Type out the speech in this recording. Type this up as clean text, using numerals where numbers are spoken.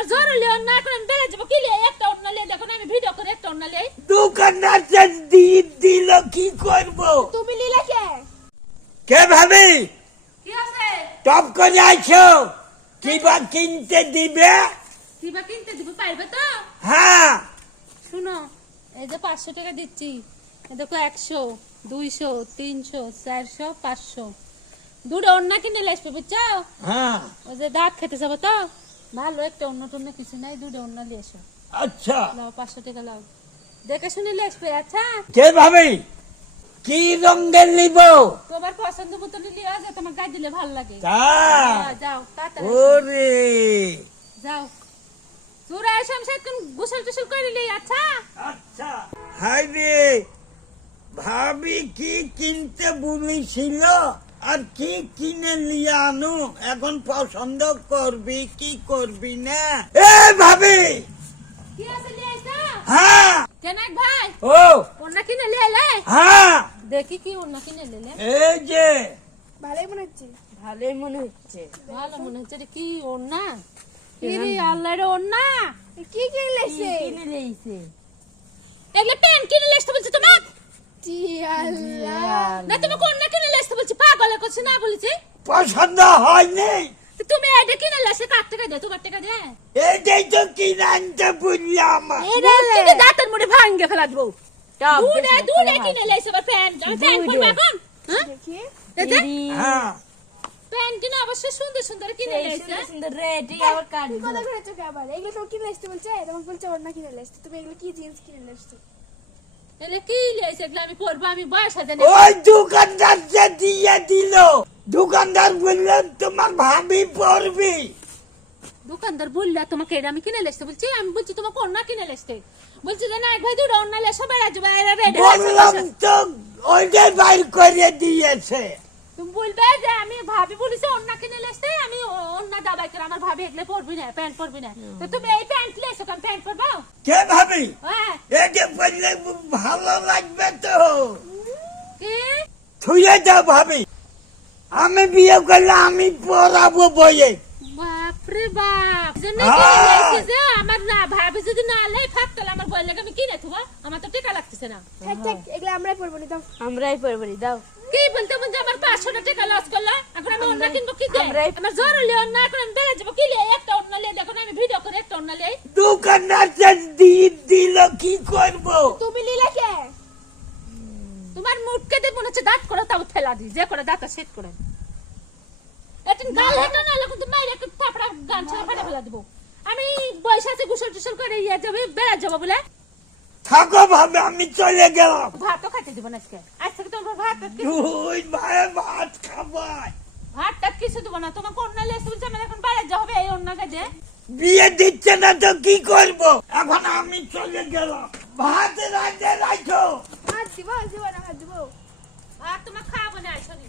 আমার জরুরি অন্য এখন আমি বেড়ে যাবো কি লে একটা অন্য লে দেখো আমি ভিডিও করে একটা অন্য লে দোকানদার দিল কি করব তুমি নিলে কে ভাবি কি আছে টপ করে আইছো কিবা কিনতে দিবে কিবা কিনতে দিব পারবে তো হ্যাঁ শুনো এই যে 500 টাকা দিচ্ছি এই দেখো 100 200 300 400 500 দুটো অন্য কিনে লেসবে বুঝছো হ্যাঁ ওই যে দাঁত খেতে যাবো তো ভালো একটা অন্য টন্য কিছু নাই দুটো অন্য নিয়ে এসো আচ্ছা লাও 500 টাকা লাও দেখে শুনে লেসবে আচ্ছা কে ভাবি কি রঙের নিব তোমার পছন্দ মতো নিলে আজ তোমার গায়ে দিলে ভালো লাগে তা যাও তাড়াতাড়ি ওরে যাও সুরা শামশাদ কোন গোসল টোসল করে নিলে আচ্ছা আচ্ছা হাই রে ভাবি কি কিনতে বলেছিল আর কি কিনে নিয়ে আনো এখন পছন্দ করবি কি করবি না এ ভাবি কি আছে নিয়ে আইছো হ্যাঁ জানাক ভাই ও অন্য কিনে নিলে হ্যাঁ দেখি কি অন্য কিনে নিলে এই যে ভালো মনে হচ্ছে রে কি অন্য কি আল্লাহর অন্য কি কিনলেছে কিনে লইছে এগুলা পেন কিনে লইছে বলছি তোমাক জি আল্লাহ না তুমি কোন কিনে লইছে বলছি পাগল করছ না বলছি পছন্দ হয়নি তুমি এটা কিনে লইছে কাট টাকা দে তোমার টাকা দে এইটাই তো কিনে আনতে বললাম এটা কি দাঁতের মুড়ে ভাঙে ফেলা দেবো দুধে কিনে লইছে বা প্যান্ট আমি প্যান্ট পরব এখন হ্যাঁ দেখি এটা হ্যাঁ প্যান্ট কিনে অবশ্য সুন্দর সুন্দর কিনে লইছে সুন্দর রেডি আবার কাট কথা করে চোখে আবার এগুলো তো কিনে আসতে বলছে তোমাকে বলছে ওর না কিনে আসতে তুমি এগুলো কি জিন্স কিনে আসছো এলে কি লইছে এগুলা আমি পরব আমি বয়স আছে না ওই দোকানদার যে দিয়ে দিল দোকানদার বললেন তোমার ভাবি পড়বি দোকানদার বললা তোমাকে এটা আমি কিনে লইছে বলছি আমি বলছি তোমাকে অন্য কিনে লইছে বলছি যে না এক ভাই দুটো অন্য লেসো বেড়া যাবে এরা রেডি বললাম তো ওইটাই বাইর করে দিয়েছে তুমি বলবে যে আমি ভাবি বলিছে অন্য কিনে লইছে আমি অন্য দাবাই করে আমার ভাবি এগুলা পরবি না প্যান্ট পরবি না তো তুমি এই প্যান্ট লইছো কেন প্যান্ট পরবা কে ভাবি হ্যাঁ এটা পড়লে ভালো লাগবে তো কি থুয়ে যাও ভাবি আমি বিয়ে করলে আমি পড়াবো বইয়ে বাপরে বাপ জন্য হ্যাঁ। কিনে লইছে যে আমার না ভাবি যদি না লাই ফাকতাল আমার বই লাগে আমি কিনে থুবা আমার তো টাকা লাগতেছে না থাক থাক এগুলো আমরাই পরবো না দাও আমরাই পরবরি দাও কি বলতে মন যে আমার 500 টাকা লস করলা এখন আমি অন্য কিনবো কি দে আমার জরুরি অন্য এখন আমি বেড়ে যাবো কি লে একটা অন্য লে দেখো আমি ভিডিও করে একটা অন্য লে দোকানদার যে দিল কি করব তুমি নিলে কে তোমার মুখকে দিয়ে মনে হচ্ছে দাঁত করে তাও ফেলা দি যে করে দাঁত সেট করে এটিন গাল হেটো না কিন্তু মাইরে একটু থাপড়া গান ছাড়া ফাটা ফেলা দিব আমি বয়স আছে গোসল টোসল করে ইয়া যাবে বেড়া যাবো বলে থাকো ভাবে আমি চলে গেলাম ভাতও খাইতে দিব না আজকে আজ থেকে তোমার ভাত ওই ভাই ভাত খাবাই ভাতটা কিছু দিব না তোমার কোন না লেস বলছে আমার এখন বাইরে যাওয়া হবে এই অন্য কাজে বিয়ে দিচ্ছে না তো কি করব এখন আমি চলে গেলাম ভাত রাঁধে রাখো হাত দিব না হাত দিব আর তোমার খাবো না আসনি